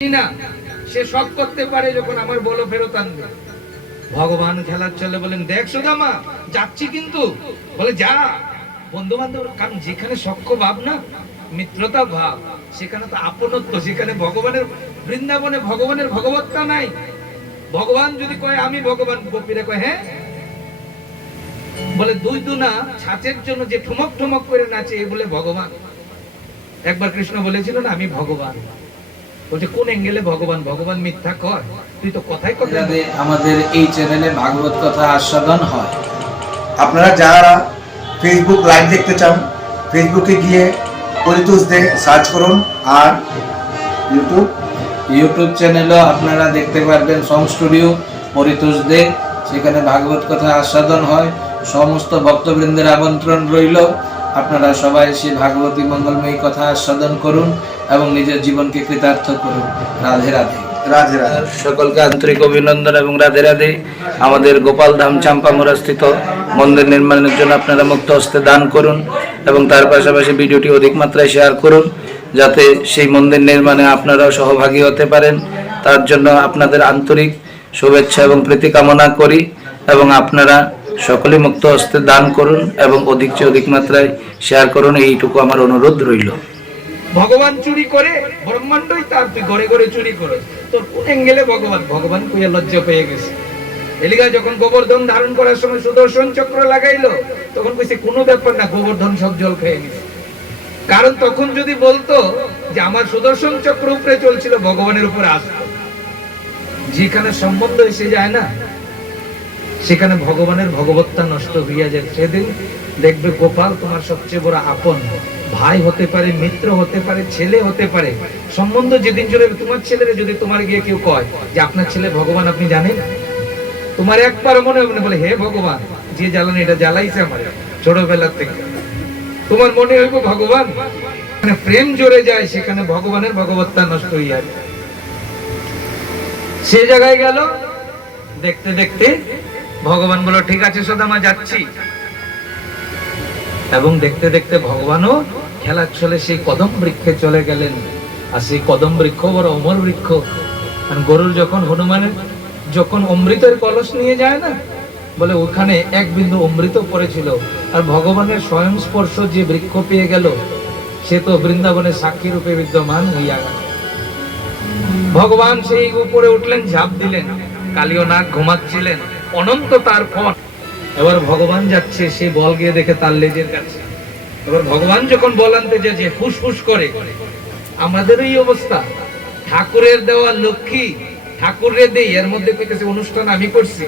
না সে সব করতে পারে যখন আমার বলো ফেরত আনবে। ভগবান খেলার চলে বলেন, দেখ সুদামা, যাচ্ছি কিন্তু। বলে, যা। বন্ধু বান্ধব কারণ যেখানে সক্ষ ভাব না, মিত্রতা ভাব, সেখানে তো আপনত্ব, সেখানে ভগবানের বৃন্দাবনে ভগবানের ভগবত্তা নাই। ভগবান যদি কয়, আমি ভগবান গোপীরা কয় হ্যাঁ? বলে, দুই দুনা ছাঁচের জন্য যে ঠুমক ঠুমক করে নাচে এ বলে ভগবান। একবার কৃষ্ণ বলেছিল না, আমি ভগবান। বলছে কোন অ্যাঙ্গেলে ভগবান? ভগবান মিথ্যা কর তুই তো কথাই কথা আমাদের এই চ্যানেলে ভাগবত কথা আস্বাদন হয়। আপনারা যারা ফেসবুক লাইভ দেখতে চান ফেসবুকে গিয়ে পরিতোষ দে সার্চ করুন আর ইউটিউব ইউটিউব চ্যানেলও আপনারা দেখতে পারবেন সং স্টুডিও পরিতোষ দে সেখানে ভাগবত কথা আস্বাদন হয়। সমস্ত ভক্তবৃন্দের আমন্ত্রণ রইল। আপনারা সবাই এসে ভাগবতী মঙ্গলময়ী কথা আস্বাদন করুন এবং নিজের জীবনকে কৃতার্থ করুন। রাধে রাধে। রাধে রাধে। সকলকে আন্তরিক অভিনন্দন এবং রাধে রাধে। আমাদের গোপাল ধাম চাম্পামোড়া স্থিত মন্দির নির্মাণের জন্য আপনারা মুক্ত হস্তে দান করুন এবং তার পাশাপাশি ভিডিওটি অধিক মাত্রায় শেয়ার করুন যাতে সেই মন্দির নির্মাণে আপনারাও সহভাগী হতে পারেন। তার জন্য আপনাদের আন্তরিক শুভেচ্ছা এবং প্রীতি কামনা করি এবং আপনারা সকলে মুক্ত হস্তে দান করুন এবং অধিক চেয়ে অধিক মাত্রায় শেয়ার করুন, এইটুকু আমার অনুরোধ রইল। ভগবান চুরি করে, ব্রহ্মাণ্ডই তার, তুই ঘরে ঘরে চুরি করে তোর কোন অ্যাঙ্গেলে ভগবান? ভগবান কুইয়া লজ্জা পেয়ে গেছে। এলিগা যখন গোবর্ধন ধারণ করার সময় সুদর্শন চক্র লাগাইলো, তখন কইছে, কোনো ব্যাপার না, গোবর্ধন সব জল খেয়ে গেছে কারণ তখন যদি বলতো যে, আমার সুদর্শন চক্র উপরে চলছিল, ভগবানের উপরে আসতো। যেখানে সম্বন্ধ এসে যায় না সেখানে ভগবানের ভগবত্তা নষ্ট হইয়া যায়। সেদিন দেখবে গোপাল তোমার সবচেয়ে বড় আপন। ভাই হতে পারে, মিত্র হতে পারে, ছেলে হতে পারে। সম্বন্ধ যেদিন চলে তোমার ছেলেরে যদি তোমার গিয়ে কেউ কয় যে আপনার ছেলে ভগবান, আপনি জানেন? তোমার একবার মনে হবে বলে, হে ভগবান, যে জ্বালানি এটা জ্বালাইছে আমার ছোটবেলার থেকে। তোমার মনে হইব, ভগবান মানে প্রেম জোরে যায়, সেখানে ভগবানের ভগবত্তা নষ্ট হইয়া যায়। সে জায়গায় গেল, দেখতে দেখতে ভগবান বলো, ঠিক আছে সোদামা যাচ্ছি। এবং দেখতে দেখতে ভগবানও খেলার চলে সেই কদম বৃক্ষে চলে গেলেন। আর সেই কদম বৃক্ষ বড় অমর বৃক্ষ। কারণ গরুর যখন হনুমানের, যখন অমৃতের কলস নিয়ে যায় না, বলে ওখানে এক বিন্দু অমৃত পড়েছিল। আর ভগবানের স্বয়ং স্পর্শ যে বৃক্ষ পেয়ে গেল, সে তো বৃন্দাবনের সাক্ষী রূপে বিদ্যমান হইয়া গেল। ভগবান সেই উপরে উঠলেন, ঝাঁপ দিলেন। কালীয় নাগ ঘুমাচ্ছিলেন। অনন্ত তার ফল। এবার ভগবান যাচ্ছে, সে বল গিয়ে দেখে তার লেজের কাছে। এবার ভগবান যখন বল আনতে যাচ্ছে, ফুসফুস করে, আমাদের এই অবস্থা। ঠাকুরের দেওয়া লক্ষ্মী ঠাকুরে দেই, এর মধ্যে কইতেছে, অনুষ্ঠান আমি করছি।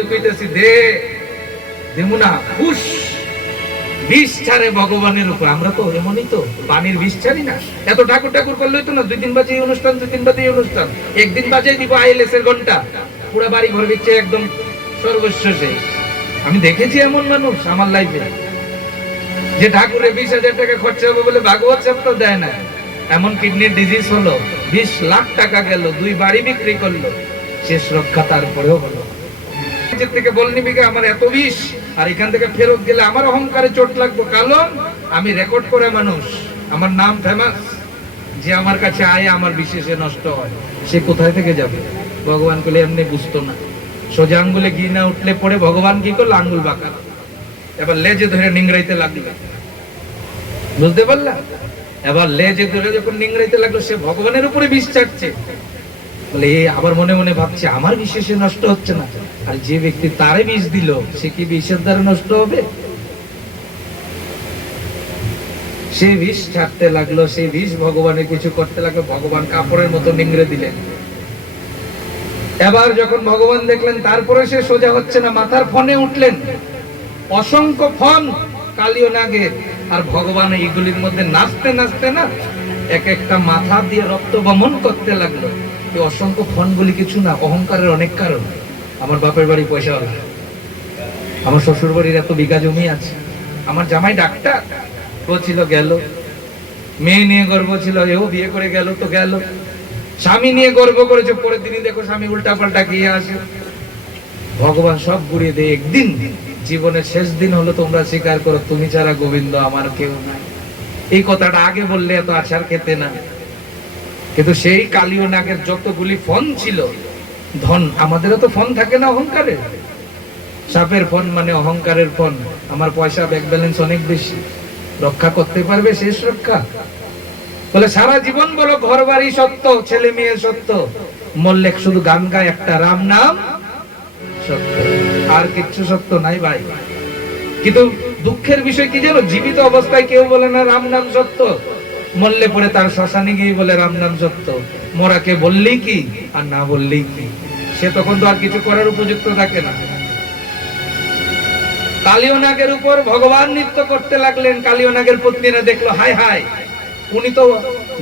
ভালো কইতেছি, দে দেমু না হুশ, বিষ ছাড়ে ভগবানের উপর। আমরা তো এমনই তো, পানির বিষ ছাড়ি না। এত ঠাকুর ঠাকুর করলেই তো না দুই দিন বাজে অনুষ্ঠান দুই দিন বাজে এই অনুষ্ঠান। একদিন বাজে দিব আইএলএস এর ঘণ্টা। পুরো বাড়ি ঘর দিচ্ছে একদম সর্বস্ব শেষ আমি দেখেছি এমন মানুষ আমার লাইফে যে ঠাকুরে বিশ হাজার টাকা খরচা হবে বলে ভাগবত সপ্তাহ দেয় না। এমন কিডনির ডিজিজ হলো, বিশ লাখ টাকা গেল, দুই বাড়ি বিক্রি করল। শেষ রক্ষা তারপরেও হলো। নিজের থেকে বলনি বিকে আমার এত বিষ। আর এখান থেকে ফেরত গেলে আমার অহংকারে চোট লাগবে। কারণ আমি রেকর্ড করে মানুষ। আমার নাম ফেমাস যে আমার কাছে আয়, আমার বিশেষে নষ্ট হয়। সে কোথায় থেকে যাবে? ভগবান বলে এমনি বুঝতো না। সোজা আঙ্গুলে গি না উঠলে পরে ভগবান কি করল? আঙ্গুল বাঁকা। এবার লেজে ধরে নিংড়াইতে লাগল। বুঝতে পারলাম এবার লেজে ধরে যখন নিংড়াইতে লাগল, সে ভগবানের উপরে বিষ চাটছে। বলে এ মনে মনে ভাবছে, আমার বিশেষে নষ্ট হচ্ছে না। আর যে ব্যক্তি তারে বিষ দিল, সে কি বিষের দ্বারা নষ্ট হবে? সে বিষ ছাড়তে লাগল সেই বিষ ভগবানের কিছু করতে লাগল, ভগবান কাপড়ের মতো নিংড়ে দিলেন। এবার যখন ভগবান দেখলেন, তারপরে সে সোজা হচ্ছে না, মাথার ফনে উঠলেন। অসংখ্য ফন, কালিও নাগে। আর ভগবান এইগুলির মধ্যে নাচতে নাচতে না, এক একটা মাথা দিয়ে রক্ত বমন করতে লাগল। এই অসংখ্য ফনগুলি কিছু না, অহংকারের অনেক কারণ। আমার বাপের বাড়ি পয়সাওয়ালা। আমার শ্বশুর বাড়ির এত বিঘা জমি আছে। আমার জামাই ডাক্তার গর্ব ছিল গেল। মেয়ে নিয়ে গর্ব ছিল, এও বিয়ে করে গেল, তো গেল। স্বামী নিয়ে গর্ব করেছে, পরের দিনই দেখো স্বামী উল্টা পাল্টা গিয়ে আসে। ভগবান সব ঘুরিয়ে দেয়, একদিন, জীবনের শেষ দিন হলো তোমরা স্বীকার করো, তুমি ছাড়া গোবিন্দ আমার কেউ নাই। এই কথাটা আগে বললে এত আছার খেতে না। কিন্তু সেই কালীয় নাগের যতগুলি ফোন ছিল, ধন, আমাদেরও তো ফোন থাকে না অহংকারের। সাপের ফোন মানে অহংকারের ফোন। আমার পয়সা, ব্যাংক ব্যালেন্স অনেক বেশি। রক্ষা করতে পারবে শেষ রক্ষা। বলে, সারা জীবন বলো ঘর বাড়ি সত্য, ছেলে মেয়ে সত্য। মল্লেক শুধু গান গায়, একটা রাম নাম সত্য। আর কিচ্ছু সত্য নাই ভাই। কিন্তু দুঃখের বিষয় কি জানো? জীবিত অবস্থায় কেউ বলে না রাম নাম সত্য। মরলে পরে তার শ্মশানে গিয়ে বলে, রাম নাম সত্য মোরাকে বললেই কি, আর না বললেই কি? সে তখন তো আর কিছু করার উপযুক্ত থাকে না। কালীয় নাগের উপর ভগবান নৃত্য করতে লাগলেন। কালীয় নাগের পত্নীরা দেখল, হায় হায়, উনি তো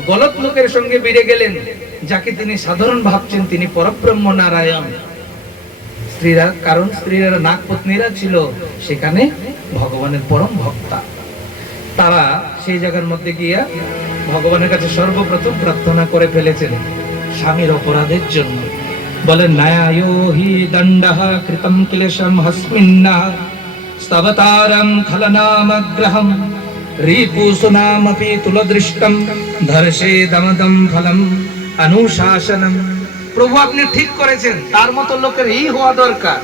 গলত লোকের সঙ্গে বেড়ে গেলেন। যাকে তিনি সাধারণ ভাবছেন তিনি পরব্রহ্ম নারায়ণ। স্ত্রীরা, কারণ স্ত্রীরা নাগ পত্নীরা ছিল, সেখানে ভগবানের পরম ভক্তা। তারা সেই জায়গার মধ্যে গিয়া ভগবানের কাছে সর্বপ্রথম প্রার্থনা করে ফেলেছেন, স্বামীর অপরাধের জন্য। বলেন, নায়ায়ো হি দণ্ডঃ কৃতম ক্লেশম হস্মিন্না স্তবতারম খলনামগ্রহম রিপুসুনামপি তুলদৃষ্টম ধর্ষে দমদম ফলম অনুশাসনম। প্রভু, আপনি ঠিক করেছেন, তার মতো লোকের এই হওয়া দরকার।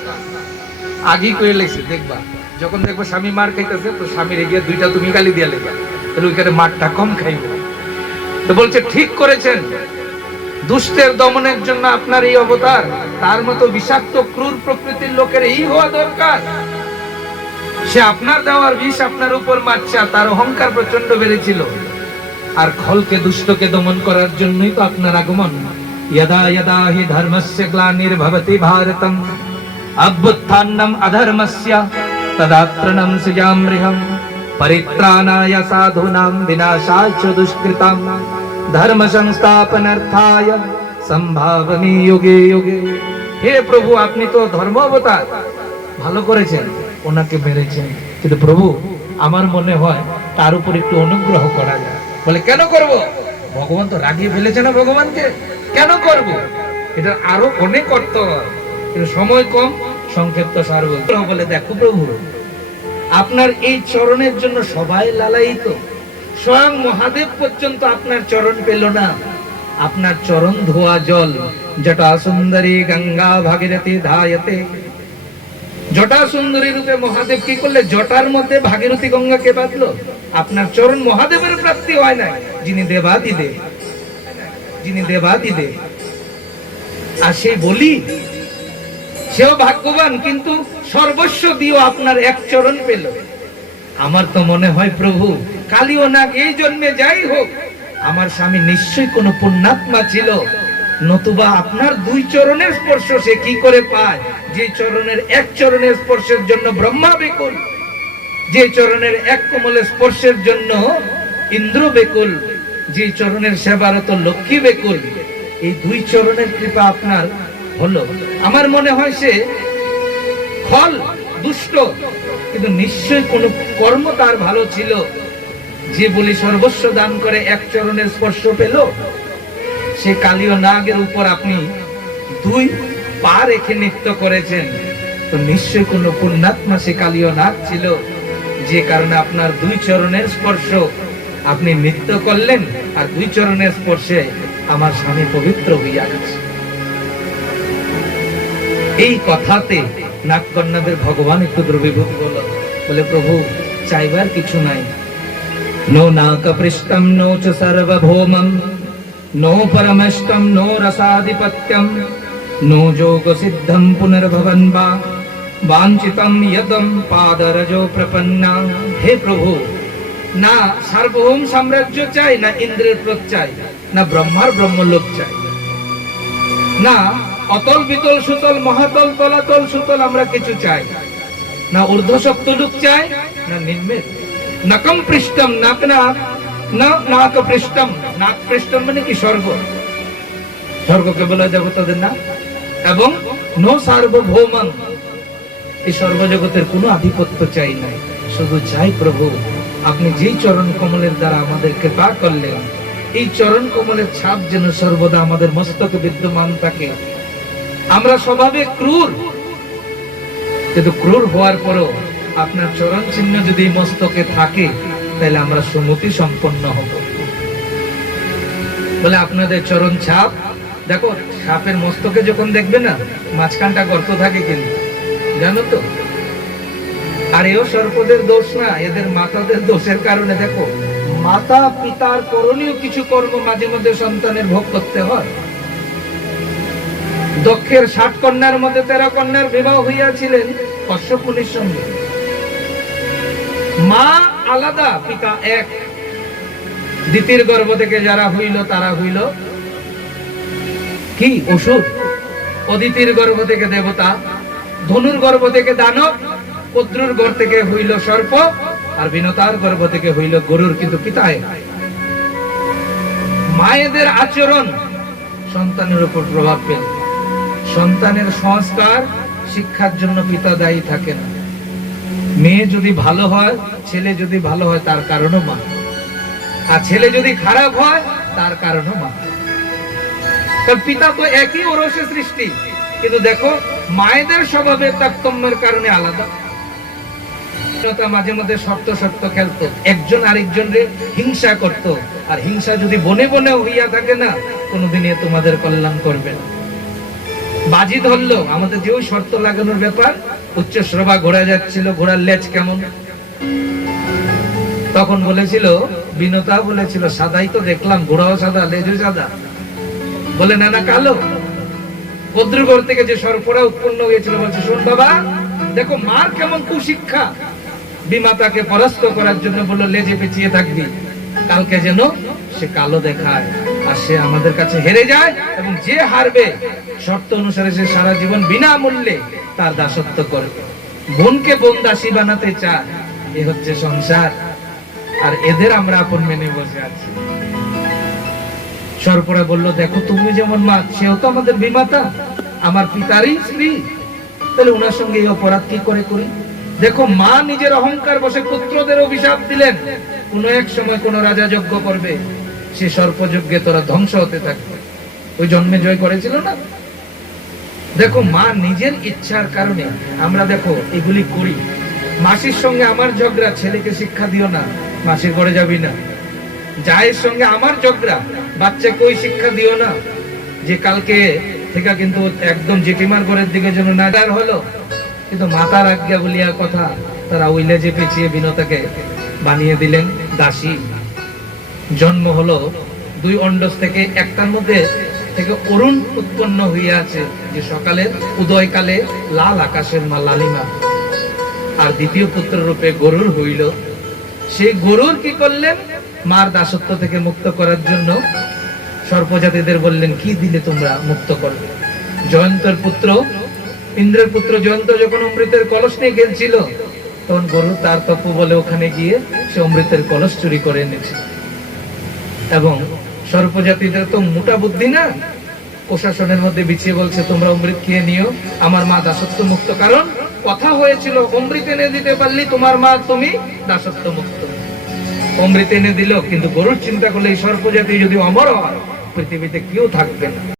আগেই কয়ে লেগেছে, দেখবা, যখন দেখব স্বামী মার খাইতেছে, তো স্বামীর এগিয়ে দুইটা তুমি গালি দিয়ে লেবা তাহলে ওইখানে মারটা কম খাইবে তো বলছে ঠিক করেছেন দুষ্টের দমনের জন্য আপনার এই অবতার তার মতো বিষাক্ত ক্রূর প্রকৃতির লোকের এই হওয়া দরকার সে আপনার দেওয়ার বিষ আপনার উপর মারছে আর তার অহংকার প্রচন্ড বেড়েছিল আর খলকে দুষ্টকে দমন করার জন্যই তো আপনার আগমন यदा यदा हि धर्मस्य ग्लानिर्भवति भारतम् अभ्युत्थानम् अधर्मस्य तदात्रणं सृजाम्यहम् परित्राणाय साधूनां विनाशाय च दुष्कृताम् धर्म संस्थापनार्थाय সম্ভাবনী যুগে যুগে হে প্রভু আপনি তো ধর্ম অবতার ভালো করেছেন ওনাকে মেরেছেন কিন্তু প্রভু আমার মনে হয় তার উপর একটু অনুগ্রহ করা যায় বলে কেন করব ভগবান তো রাগিয়ে ফেলেছে না ভগবানকে কেন করব এটা আরো অনেক অর্থ হয় কিন্তু সময় কম সংক্ষিপ্ত সার বলতে বলে দেখো প্রভু আপনার এই চরণের জন্য সবাই লালায়িত। স্বয়ং মহাদেব পর্যন্ত আপনার চরণ পেল না। আপনার চরণ ধোয়া জল জটা সুন্দরী গঙ্গা ভাগীরথী ধায়তে। জটা সুন্দরী রূপে মহাদেব কি করলে? জটার মধ্যে ভাগীরথী গঙ্গাকে বাঁধলো। আপনার চরণ মহাদেবের প্রাপ্তি হয় না যিনি দেবাদিদেব। যিনি দেবাদিদেব। আর সেই বলি সেও ভাগ্যবান, কিন্তু সর্বস্ব দিয়েও আপনার এক চরণ পেল। আমার তো মনে হয় প্রভু কালীয় নাগ এই জন্মে যাই হোক, আমার স্বামী নিশ্চয়ই কোনো পুণ্যাত্মা ছিল। নতুবা আপনার দুই চরণের স্পর্শ সে কি করে পায়? যে চরণের এক চরণের স্পর্শের জন্য ব্রহ্মা বেকুল, যে চরণের এক কমলের স্পর্শের জন্য ইন্দ্র বেকুল, যে চরণের সেবারত লক্ষ্মী বেকুল, এই দুই চরণের কৃপা আপনার হলো। আমার মনে হয় সে ফল দুষ্ট, কিন্তু নিশ্চয়ই কোনো কর্ম তার ভালো ছিল। যে বলি সর্বস্ব দান করে এক চরণের স্পর্শ পেল, সে কালীয় নাগের উপর আপনি দুই পা রেখে নৃত্য করেছেন। তো নিশ্চয় কোনো পুণ্যাত্মা সে কালীয় নাগ ছিল, যে কারণে আপনার দুই চরণের স্পর্শ আপনি নৃত্য করলেন আর দুই চরণের স্পর্শে আমার স্বামী পবিত্র হইয়া গেছে। এই কথাতে নাগকন্যাদের ভগবান একটু দ্রবীভূত বলল বলে, প্রভু, চাইবার কিছু নাই। নো নাকপৃষ্টম নো চ সর্বভৌমম, নো পরমেষ্টম, নো রসাধিপত্যম, নো যোগ সিদ্ধম পুনর্ভবন বা বাঞ্ছিতম ইয়দম পাদরজো প্রপন্না। হে প্রভু, না সার্বভৌম সাম্রাজ্য চাই, না ইন্দ্রের প্রত চাই, না ব্রহ্মার ব্রহ্মলোক চাই, না অতল বিতল সুতল, মহাতল, তলাতল, সুতল আমরা কিছু চাই। না ঊর্ধ্ব সপ্তলুক চাই, না নিম্নের নকম পৃষ্ঠম নাক না নাক পৃষ্ঠম নাক পৃষ্ঠম মানে কি স্বর্গ? স্বর্গকে বলা যাবে তাদের না এবং নো সার্বভৌমন এই সর্বজগতের কোনো আধিপত্য চাই নাই। শুধু চাই প্রভু, আপনি যেই চরণ কমলের দ্বারা আমাদের কৃপা করলেন, এই চরণ কমলের ছাপ যেন সর্বদা আমাদের মস্তকে বিদ্যমান থাকে। আমরা স্বভাবে ক্রূর। কিন্তু ক্রূর হওয়ার পরও আপনার চরণ চিহ্ন যদি মস্তকে থাকে, তাহলে আমরা সুমতি সম্পন্ন হব। বলে আপনাদের চরণ ছাপ, দেখো, সাপের মস্তকে যখন দেখবে না, মাঝখানটা গর্ত থাকে কিন্তু। জানো তো? আর এও সর্পদের দোষ না, এদের মাতাদের দোষের কারণে, দেখো। মাতা, পিতার করণীয় কিছু কর্ম মাঝে মধ্যে সন্তানের ভোগ করতে হয়। দক্ষের ষাট কন্যার মধ্যে তেরো কন্যার বিবাহ হইয়াছিলেন কশ্যপুনির সঙ্গে। মা আলাদা, পিতা এক। দ্বিতীয় গর্ভ থেকে যারা হইল, তারা হইল কি? ওষুধ অদিতির গর্ভ থেকে দেবতা, ধনুর গর্ভ থেকে দানব পদ্রুর গর্ভ থেকে হইল সর্প, আর বিনতার গর্ভ থেকে হইল গরুর, কিন্তু পিতায় মায়েদের আচরণ সন্তানের উপর প্রভাব ফেলে। সন্তানের সংস্কার শিক্ষার জন্য পিতা দায়ী থাকে না মেয়ে যদি ভালো হয়, ছেলে যদি ভালো হয়, তার কারণও মা। আর ছেলে যদি খারাপ হয়, তার কারণও মা। কারণ পিতা তো একই ওরসে সৃষ্টি। কিন্তু দেখো, মায়েদের স্বভাবের তারতম্যের কারণে আলাদা। মাঝে মধ্যে সত্য সত্য খেলতো। একজন আরেকজনরে হিংসা করত। আর হিংসা যদি বনে বনে হইয়া থাকে না, কোনোদিনই তোমাদের কল্যাণ করবে না। বাজি ধরলো। আমাদের যেও শর্ত লাগানোর ব্যাপার। উচ্চ শ্রবা ঘোরা যাচ্ছিল, ঘোড়ার লেজ কেমন? তখন বলেছিল বিনতা বলেছিল, সাদাই তো দেখলাম, ঘোড়াও সাদা, লেজও সাদা। বলে, না না, কালো। ভদ্রগড় থেকে যে সরফরা উৎপন্ন হয়েছিল, বলছে, শোন বাবা, দেখো, মার কেমন কুশিক্ষা। বিমাতাকে পরাস্ত করার জন্য বলল, লেজে পেঁচিয়ে থাকবি। কালকে যেন সে কালো দেখায়। আর সে আমাদের কাছে হেরে যায় এবং যে হারবে, শর্ত অনুসারে সে সারা জীবন বিনামূল্যে তার দাসত্ব করবে। বোনকে বোন দাসী বানাতে চায়, এ হচ্ছে সংসার। আর এদের আমরা আপন মেনে বসে আছি। সরপরা বলল, দেখো, তুমি যেমন মা, সেও তো আমাদের বিমাতা। আমার পিতারই স্ত্রী। তাহলে ওনার সঙ্গে এই অপরাধ কি করে করি? দেখো, মা নিজের অহংকার বসে পুত্রদের অভিশাপ দিলেন। কোন এক সময় কোন রাজা যজ্ঞ করবে। সে সর্পযজ্ঞে তোরা ধ্বংস হতে থাকবে। ওই জন্মে জয় করেছিল না? দেখো, মা নিজের ইচ্ছার কারণে আমরা দেখো এগুলি করি। মাসির সঙ্গে আমার ঝগড়া, ছেলেকে শিক্ষা দিও না মাসির ঘরে যাবি না। জায়ের সঙ্গে আমার ঝগড়া বাচ্চাকে ওই শিক্ষা দিও না। যে কালকে থেকে কিন্তু একদম জেঠিমার ঘরের দিকে যেন নাগার হলো। কিন্তু মাতার আজ্ঞা বলিয়া কথা তারা উইলে যে পেঁচিয়ে বিনতাকে বানিয়ে দিলেন দাসী। জন্ম হলো দুই অন্ডস থেকে একটার মধ্যে থেকে অরুণ উৎপন্ন হইয়াছে যে সকালের উদয়কালে লাল আকাশের মা লালিমা আর দ্বিতীয় পুত্র রূপে গরুর হইল। সেই গরুর কি করলেন? মার দাসত্ব থেকে মুক্ত করার জন্য সর্পজাতিদের বললেন, কি দিলে তোমরা মুক্ত করবে? জয়ন্তর পুত্র, ইন্দ্রের পুত্র জয়ন্ত যখন অমৃতের কলস নিয়ে গেছিল তখন গরু তার তপু বলে ওখানে গিয়ে সে অমৃতের কলস চুরি করে এনেছে। এবং সর্পজাতিদের তো মোটা বুদ্ধি না? প্রশাসনের মধ্যে বিছিয়ে বলছে, তোমরা অমৃত খেয়ে নিও। আমার মা দাসত্ব মুক্ত কারণ কথা হয়েছিল, অমৃত এনে দিতে পারলি তোমার মা, তুমি দাসত্ব মুক্ত অমৃত এনে দিল, কিন্তু গরুর চিন্তা করলে এই সর্পজাতি যদি অমর হয়, পৃথিবীতে কেউ থাকবে না।